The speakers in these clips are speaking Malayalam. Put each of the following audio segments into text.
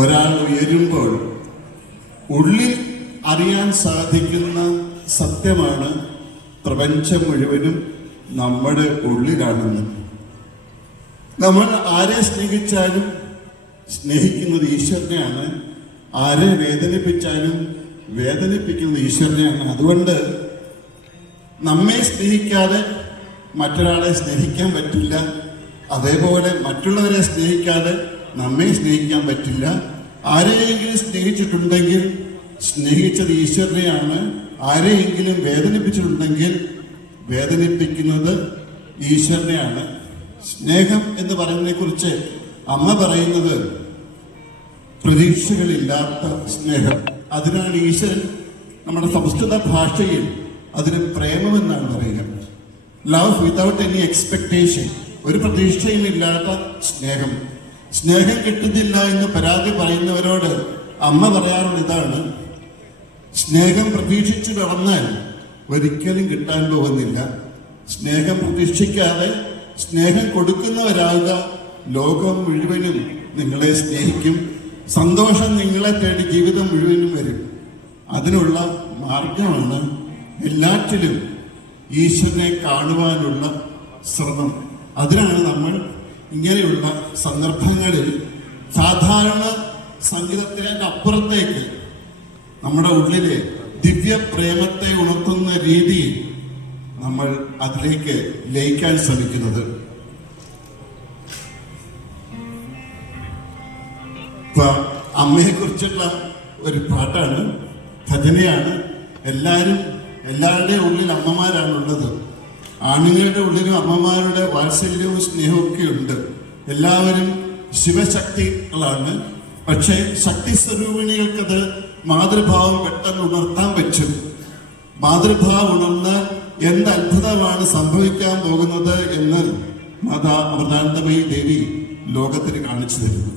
ഒരാൾ ഉയരുമ്പോൾ ഉള്ളിൽ അറിയാൻ സാധിക്കുന്ന സത്യമാണ് പ്രപഞ്ചം മുഴുവനും നമ്മുടെ ഉള്ളിലാണെന്ന്. നമ്മൾ ആരെ സ്നേഹിച്ചാലും സ്നേഹിക്കുന്നത് ഈശ്വരനെയാണ്, ആരെ വേദനിപ്പിച്ചാലും വേദനിപ്പിക്കുന്നത് ഈശ്വരനെയാണ്. അതുകൊണ്ട് നമ്മെ സ്നേഹിക്കാതെ മറ്റൊരാളെ സ്നേഹിക്കാൻ പറ്റില്ല, അതേപോലെ മറ്റുള്ളവരെ സ്നേഹിക്കാതെ നമ്മെ സ്നേഹിക്കാൻ പറ്റില്ല. ആരെയെങ്കിലും സ്നേഹിച്ചിട്ടുണ്ടെങ്കിൽ സ്നേഹിച്ചത് ഈശ്വരനെയാണ്, ആരെയെങ്കിലും വേദനിപ്പിച്ചിട്ടുണ്ടെങ്കിൽ വേദനിപ്പിക്കുന്നത് ഈശ്വരനെയാണ്. സ്നേഹം എന്ന് പറയുന്നതിനെ കുറിച്ച് അമ്മ പറയുന്നത് പ്രതീക്ഷകളില്ലാത്ത സ്നേഹം. അതിനാണ് ഈശ്വരൻ നമ്മുടെ സംസ്കൃത ഭാഷയിൽ അതിന് പ്രേമമെന്നാണ് പറയുക. ലവ് വിതൗട്ട് എനി എക്സ്പെക്ടേഷൻ, ഒരു പ്രതീക്ഷയിലില്ലാത്ത സ്നേഹം. സ്നേഹം കിട്ടുന്നില്ല എന്ന് പരാതി പറയുന്നവരോട് അമ്മ പറയാറുള്ള ഇതാണ്: സ്നേഹം പ്രതീക്ഷിച്ചു നടന്നാൽ ഒരിക്കലും കിട്ടാൻ പോകുന്നില്ല. സ്നേഹം പ്രതീക്ഷിക്കാതെ സ്നേഹം കൊടുക്കുന്നവരാകുക. ലോകം മുഴുവനും നിങ്ങളെ സ്നേഹിക്കും. സന്തോഷം നിങ്ങളെ തേടി ജീവിതം മുഴുവനും വരും. അതിനുള്ള മാർഗമാണ് എല്ലാറ്റിലും ഈശ്വരനെ കാണുവാനുള്ള ശ്രമം. അതിനാണ് നമ്മൾ ഇങ്ങനെയുള്ള സന്ദർഭങ്ങളിൽ സാധാരണ സംഗീതത്തിൻ്റെ അപ്പുറത്തേക്ക് നമ്മുടെ ഉള്ളിലെ ദിവ്യ പ്രേമത്തെ ഉണർത്തുന്ന രീതിയിൽ നമ്മൾ അതിലേക്ക് ലയിക്കാൻ ശ്രമിക്കുന്നത്. ഇപ്പൊ അമ്മയെ കുറിച്ചുള്ള ഒരു പാട്ടാണ്, ഭജനയാണ്. എല്ലാവരുടെയും ഉള്ളിൽ അമ്മമാരാണുള്ളത്. ആണുങ്ങളുടെ ഉള്ളിലും അമ്മമാരുടെ വാത്സല്യവും സ്നേഹവും ഒക്കെ ഉണ്ട്. എല്ലാവരും ശിവശക്തികളാണ്. പക്ഷെ ശക്തി സ്വരൂപിണികൾക്കത് മാതൃഭാവം പെട്ടെന്ന് ഉണർത്താൻ പറ്റും. മാതൃഭാവം ഉണർന്നാൽ എന്ത് അത്ഭുതമാണ് സംഭവിക്കാൻ പോകുന്നത് എന്ന് മാതാ അമൃതാനന്ദമയി ദേവി ലോകത്തിന് കാണിച്ചു തരുന്നു.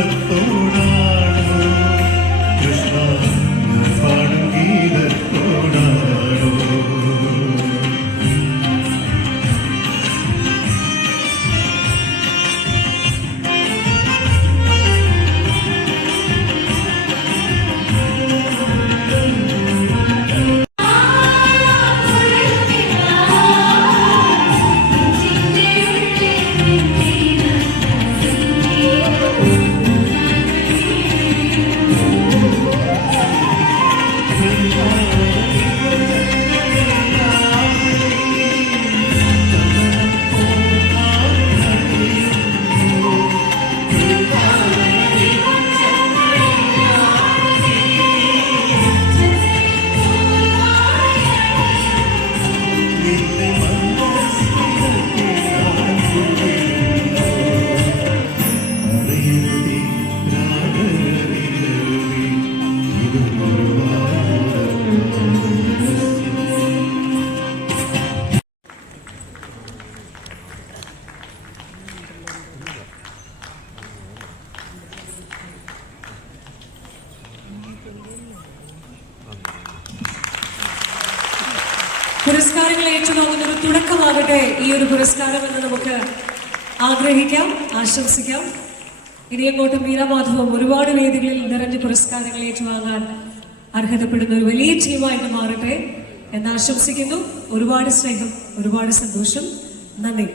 ഭാവത്തോടാണോ കൃഷ്ണ ഞാൻ പാടും ഗീതത്തോടാണോ? പുരസ്കാരങ്ങൾ ഏറ്റുവാങ്ങുന്ന ഒരു തുടക്കമാകട്ടെ ഈ ഒരു പുരസ്കാരം എന്ന് നമുക്ക് ആഗ്രഹിക്കാം, ആശംസിക്കാം. ഇനി അങ്ങോട്ട് മീരാമാധവം ഒരുപാട് വേദികളിൽ നിറഞ്ഞ പുരസ്കാരങ്ങൾ ഏറ്റുവാങ്ങാൻ അർഹതപ്പെടുന്ന ഒരു വലിയ ടീമായിട്ട് മാറട്ടെ എന്ന് ആശംസിക്കുന്നു. ഒരുപാട് സ്നേഹം, ഒരുപാട് സന്തോഷം. നന്ദി.